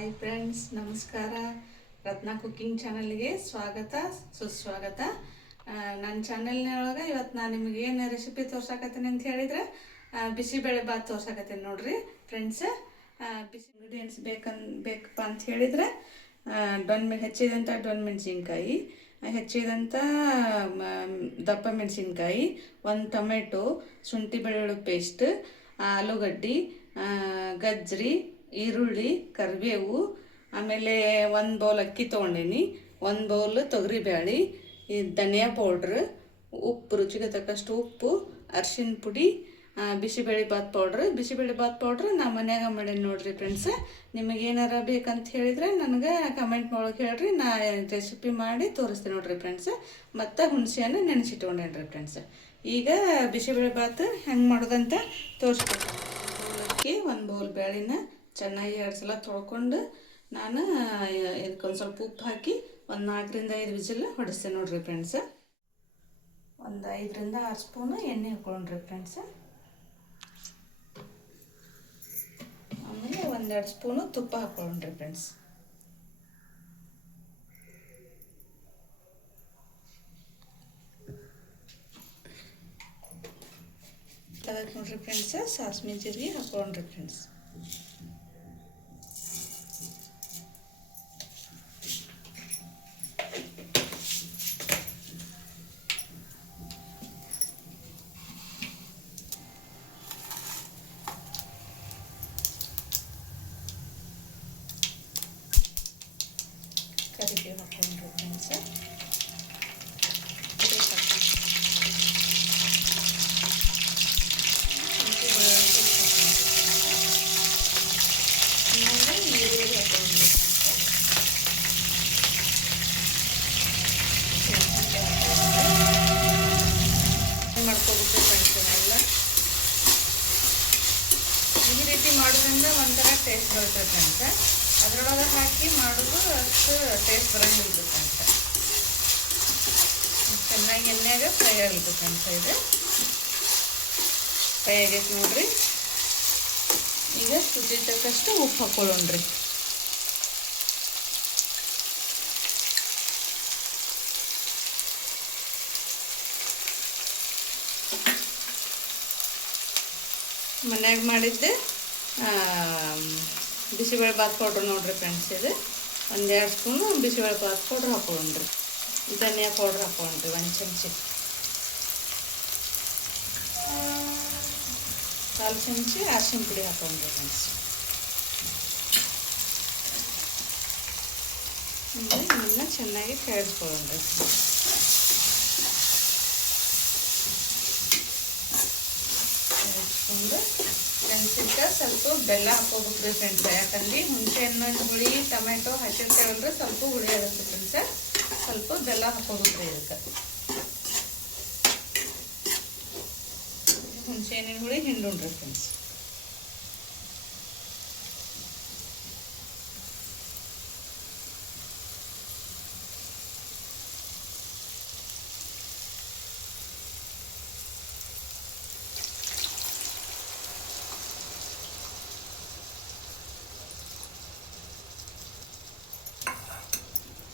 Hi friends, ನಮಸ್ಕಾರ. ರತ್ನ cooking ಚಾನಲ್ಗೆ ಸ್ವಾಗತ ಸುಸ್ವಾಗತ. ನನ್ನ ಚಾನಲ್ನೊಳಗೆ ಇವತ್ತು ನಾನು ನಿಮಗೆ ಏನು ರೆಸಿಪಿ ತೋರ್ಸಕತ್ತೀನಿ ಅಂತ ಹೇಳಿದ್ರೆ ಬಿಸಿಬೇಳೆ ಬಾತ್ ತೋರ್ಸಕತ್ತೀನಿ ನೋಡ್ರಿ ಫ್ರೆಂಡ್ಸ್. ಬಿಸಿ ಇಂಗ್ರೀಡಿಯೆಂಟ್ಸ್ ಬೇಕಪ್ಪ ಅಂತ ಹೇಳಿದ್ರೆ ಹೆಚ್ಚಿದಂಥ ಮೆಣಸಿನ್ಕಾಯಿ, ಹೆಚ್ಚಿದಂಥ ದಪ್ಪ ಮೆಣಸಿನ್ಕಾಯಿ, ಒಂದು ಟೊಮೆಟೊ, ಶುಂಠಿ ಬೆಳ್ಳುಳ್ಳಿ ಪೇಸ್ಟ್, ಆಲೂಗಡ್ಡೆ, ಗಜ್ಜರಿ, ಈರುಳ್ಳಿ, ಕರಿಬೇವು, ಆಮೇಲೆ ಒಂದು ಬೌಲ್ ಅಕ್ಕಿ ತೊಗೊಂಡೀನಿ, ಒಂದು ಬೌಲ್ ತೊಗರಿಬೇಳೆ, ಧನಿಯಾ ಪೌಡ್ರ್, ಉಪ್ಪು, ರುಚಿಗೆ ತಕ್ಕಷ್ಟು ಉಪ್ಪು, ಅರಿಶಿನ ಪುಡಿ, ಬಿಸಿಬೇಳೆ ಬಾತ್ ಪೌಡ್ರ್ ನಾ ಮನ್ಯಾಗ ಮಾಡೀನಿ ನೋಡ್ರಿ ಫ್ರೆಂಡ್ಸ್. ನಿಮಗೆ ಏನಾರ ಬೇಕಂತ ಹೇಳಿದ್ರೆ ನನಗೆ ಕಮೆಂಟ್ ಒಳಗೆ ಹೇಳ್ರಿ, ನಾ ರೆಸಿಪಿ ಮಾಡಿ ತೋರಿಸ್ತೀನಿ ನೋಡ್ರಿ ಫ್ರೆಂಡ್ಸ್. ಮತ್ತು ಹುಣಸೆಹಣ್ಣು ನೆನೆಸಿಟ್ಕೊಂಡೇನ್ರಿ ಫ್ರೆಂಡ್ಸ್. ಈಗ ಬಿಸಿಬೇಳೆ ಬಾತ್ ಹೆಂಗೆ ಮಾಡೋದಂತ ತೋರಿಸ್ಬೇಕು. ಅಕ್ಕಿ ಒಂದು ಬೌಲ್ ಬೇಳೆನ ಚೆನ್ನಾಗಿ 2 ಸಲ ತೊಳ್ಕೊಂಡು ನಾನು ಇದಕ್ಕೊಂದು ಸ್ವಲ್ಪ ಉಪ್ಪು ಹಾಕಿ ಒಂದು 4ರಿಂದ 5 ವಿಜಿಲ್ ಹೊಡಿಸ್ತೇನೆ ನೋಡ್ರಿ ಫ್ರೆಂಡ್ಸ್. ಒಂದು 5ರಿಂದ 6 ಸ್ಪೂನು ಎಣ್ಣೆ ಹಾಕ್ಕೊಂಡ್ರಿ ಫ್ರೆಂಡ್ಸ್. ಆಮೇಲೆ 1-2 ಸ್ಪೂನು ತುಪ್ಪ ಹಾಕ್ಕೊಂಡ್ರಿ ಫ್ರೆಂಡ್ಸ್. ಅದಕ್ಕೆ ನೋಡ್ರಿ ಫ್ರೆಂಡ್ಸ್ ಸಾಸಿವೆ ಜೀರಿಗೆ ಹಾಕ್ಕೊಂಡ್ರಿ ಫ್ರೆಂಡ್ಸ್. ಕರಿಬೇವು ಹಾಕ್ಕೊಂಡ್ರಿ ಫ್ರೆಂಡ್ಸ್. ಮಾಡ್ಕೋಬೇಕು ಫ್ರೆಂಡ್ಸ್. ಎಲ್ಲ ಈ ರೀತಿ ಮಾಡೋದ್ರಿಂದ ಒಂಥರ ಟೇಸ್ಟ್ ಬರ್ತದೆ ಫ್ರೆಂಡ್ಸ್. ಅದರೊಳಗೆ ಹಾಕಿ ಮಾಡೋದು ಅಷ್ಟು ಟೇಸ್ಟ್ ಬರೋಂಗಿಲ್ಲ ಫ್ರೆಂಡ್ಸ್. ಚೆನ್ನಾಗಿ ಎಣ್ಣೆಯಾಗ ಫ್ರೈ ಆಗಬೇಕು ಫ್ರೆಂಡ್ಸ್. ಇದು ಫ್ರೈ ಆಗೈತೆ ನೋಡ್ರಿ. ಈಗ ರುಚಿಗೆ ತಕ್ಕಷ್ಟು ಉಪ್ಪು ಹಾಕ್ಕೊಳ್ಳೋಣ್ರಿ. ಮನ್ಯಾಗ ಮಾಡಿದ್ದೆ ಬಿಸಿಬೇಳೆ ಬಾತ್ ಪೌಡ್ರ್ ನೋಡ್ರಿ ಫ್ರೆಂಡ್ಸ್. ಇದು 1-2 ಸ್ಪೂನು ಬಿಸಿಬೇಳೆ ಬಾತ್ ಪೌಡ್ರ್ ಹಾಕ್ಕೊಂಡ್ರಿ. ಧನಿಯಾ ಪೌಡ್ರ್ ಹಾಕ್ಕೊಂಡ್ರಿ 1 ಚಮಚ, 1/4 ಚಮಚ ಅರಿಶಿನ ಪುಡಿ ಹಾಕ್ಕೊಂಡ್ರಿ ಫ್ರೆಂಡ್ಸ್. ಇದನ್ನ ಚೆನ್ನಾಗಿ ಕರಿಸ್ಕೊಳ್ಳೋಣ್ರಿ. ಫ್ರೆಂಡ್ಸಿಗೆ ಸ್ವಲ್ಪ ಬೆಲ್ಲ ಹಾಕೋಬೇಕ್ರಿ ಫ್ರೆಂಡ್ಸ್. ಯಾಕಂದ್ರೆ ಹುಣಸೆಹಣ್ಣು ಹುಳಿ ಟೊಮೆಟೊ ಹಾಕಿರ್ತೇವಲ್ರಿ, ಸ್ವಲ್ಪ ಹುಳಿ ಆಗುತ್ತೆ ಫ್ರೆಂಡ್ಸ್. ಸ್ವಲ್ಪ ಬೆಲ್ಲ ಹಾಕೋಬೇಕ್ರಿ ಇದಕ್ಕೆ. ಹುಣಸೆಹಣ್ಣಿನ ಹುಳಿ ಹಿಂಡುಣ್ರಿ ಫ್ರೆಂಡ್ಸ್.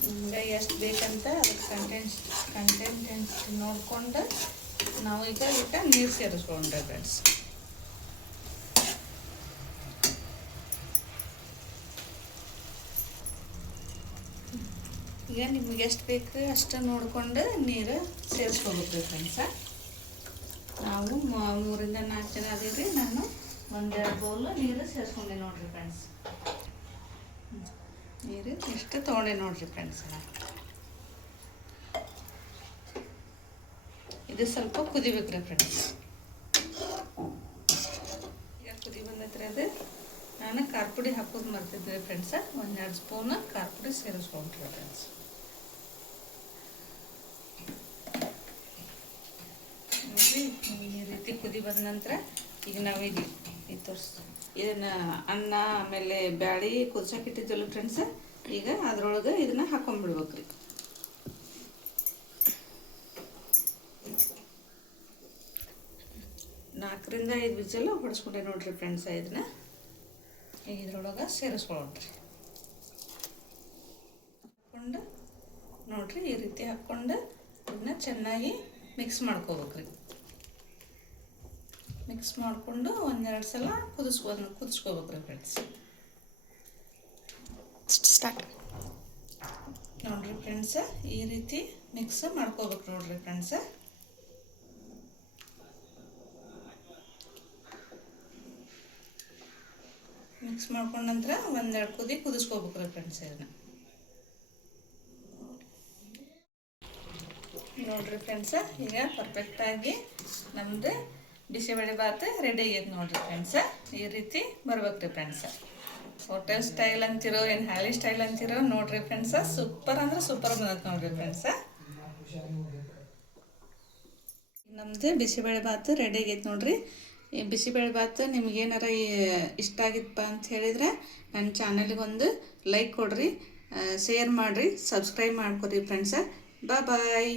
ನಿಮ್ಗೆ ಎಷ್ಟು ಬೇಕಂತ ಅದಕ್ಕೆ ಕಂಟೆಂಟ್ ನೋಡಿಕೊಂಡು ನಾವು ಈಗ ನೀರು ಸೇರಿಸ್ಕೊಂಡ್ರೆ ಫ್ರೆಂಡ್ಸ್. ಈಗ ನಿಮ್ಗೆ ಎಷ್ಟು ಬೇಕು ಅಷ್ಟು ನೋಡಿಕೊಂಡು ನೀರು ಸೇರಿಸ್ಕೋಬೇಕು ಫ್ರೆಂಡ್ಸ. ನಾವು 3ರಿಂದ 4 ಜನ ಅದೀವಿ. ನಾನು 1-2 ಬೌಲ್ ನೀರು ಸೇರಿಸ್ಕೊಂಡೆ ನೋಡ್ರಿ ಫ್ರೆಂಡ್ಸ್. ನೀರು ಎಷ್ಟು ತೊಗೊಂಡೆ ನೋಡ್ರಿ ಫ್ರೆಂಡ್ಸ್. ಇದು ಸ್ವಲ್ಪ ಕುದಿಬೇಕ್ರಿ ಫ್ರೆಂಡ್ಸ್. ಈಗ ಕುದಿ ಬಂದೈತ್ರಿ. ಅದು ನಾನು ಖಾರ ಪುಡಿ ಹಾಕೋದು ಮರ್ತಿದ್ದೆ ಫ್ರೆಂಡ್ಸ. 1-2 ಸ್ಪೂನ್ ಖಾರ ಪುಡಿ ಸೇರಿಸ್ಕೊಂಡ್ರಿ ಫ್ರೆಂಡ್ಸ್. ನೋಡಿ ಈ ರೀತಿ ಕುದಿ ಬಂದ ನಂತರ ಈಗ ನಾವು ಇದು ಇದನ್ನ ಅನ್ನ ಆಮೇಲೆ ಬ್ಯಾಳಿ ಕುದಿಸಕ್ಕೆ ಇಟ್ಟಿದ್ವಲ್ಲ ಫ್ರೆಂಡ್ಸ್. ಈಗ ಅದ್ರೊಳಗೆ ಇದನ್ನ ಹಾಕೊಂಡ್ಬಿಡ್ಬೇಕ್ರಿ. ನಾಲ್ಕರಿಂದ 5 ವಿಜಿಲ್ ಹೊಡಿಸ್ಕೊಂಡೆ ನೋಡ್ರಿ ಫ್ರೆಂಡ್ಸ್. ಇದನ್ನ ಇದ್ರೊಳಗೆ ಸೇರಿಸ್ಕೊಳ್ಳೋಣ್ರಿ. ಹಾಕ್ಕೊಂಡು ನೋಡಿರಿ ಈ ರೀತಿ ಹಾಕ್ಕೊಂಡು ಇದನ್ನ ಚೆನ್ನಾಗಿ ಮಿಕ್ಸ್ ಮಾಡ್ಕೋಬೇಕ್ರಿ. ಮಿಕ್ಸ್ ಮಾಡಿಕೊಂಡು ಒಂದೆರಡು ಸಲ ಕುದಿಸ್ಕೋಬೇಕ್ರಿ ಫ್ರೆಂಡ್ಸ್. ಸ್ಟಾರ್ಟ್ ನೋಡಿರಿ ಫ್ರೆಂಡ್ಸ, ಈ ರೀತಿ ಮಿಕ್ಸ್ ಮಾಡ್ಕೋಬೇಕು ನೋಡಿರಿ ಫ್ರೆಂಡ್ಸ. ಮಿಕ್ಸ್ ಮಾಡ್ಕೊಂಡ ನಂತರ ಒಂದೆರಡು ಕುದಿಸ್ಕೋಬೇಕ್ರಿ ಫ್ರೆಂಡ್ಸ್. ಇದನ್ನ ನೋಡಿರಿ ಫ್ರೆಂಡ್ಸ, ಈಗ ಪರ್ಫೆಕ್ಟಾಗಿ ನಮ್ಮದು ಬಿಸಿಬೇಳೆಭಾತ್ ರೆಡಿ ಆಗೈತೆ ನೋಡಿರಿ ಫ್ರೆಂಡ್ಸ. ಈ ರೀತಿ ಬರ್ಬೇಕ್ರಿ ಫ್ರೆಂಡ್ಸ. ಹೋಟೆಲ್ ಸ್ಟೈಲ್ ಅಂತಿರೋ ಏನು ಹಳ್ಳಿ ಸ್ಟೈಲ್ ಅಂತಿರೋ ನೋಡಿರಿ ಫ್ರೆಂಡ್ಸ, ಸೂಪರ್ ಅಂದ್ರೆ ಸೂಪರ್ ಬಂದೈತೆ ನೋಡಿರಿ ಫ್ರೆಂಡ್ಸ. ನಮ್ಮದು ಬಿಸಿಬೇಳೆಭಾತ್ ರೆಡಿ ಆಗೈತೆ ನೋಡಿರಿ. ಈ ಬಿಸಿಬೇಳೆಭಾತ್ ನಿಮ್ಗೇನಾರ ಇಷ್ಟ ಆಗಿತ್ತಪ್ಪ ಅಂತ ಹೇಳಿದರೆ ನನ್ನ ಚಾನಲ್ಗೆ ಒಂದು ಲೈಕ್ ಕೊಡಿರಿ, ಶೇರ್ ಮಾಡಿರಿ, ಸಬ್ಸ್ಕ್ರೈಬ್ ಮಾಡ್ಕೊರಿ ಫ್ರೆಂಡ್ಸ. ಬಾಯ್.